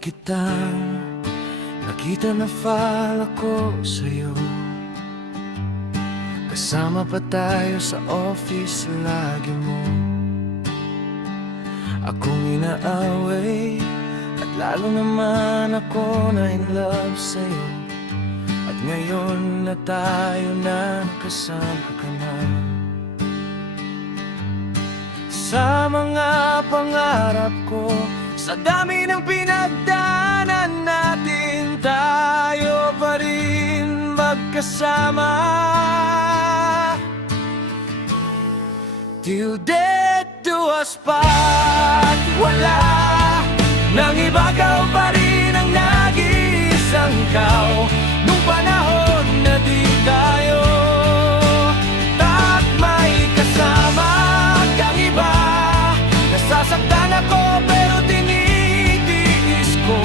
kitang nakita na file ako sa'yo. Kasama pa tayo sa office, lagi mo akong inaaway. At lalo naman ako na in love sa'yo. At ngayon na tayo na kasama ka na. Sa mga pangarap ko, sa dami ng pinagdaanan natin, tayo pa rin magkasama. Till death do us part. Wala nang iba, kau pa rin ang nag-iisang kau. Nung panahon na di tayo at may kasama kang iba. Nasasaktan ako pero tinitiis ko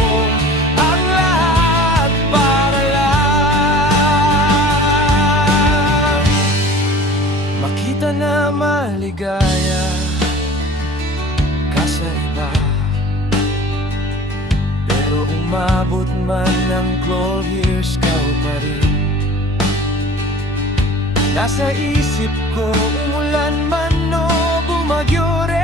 ang lahat para lang makita na maligaya ka sa iba. Pero umabot man ng 12 years, kau pa rin nasa isip ko. Umulan man o bumagyo rin,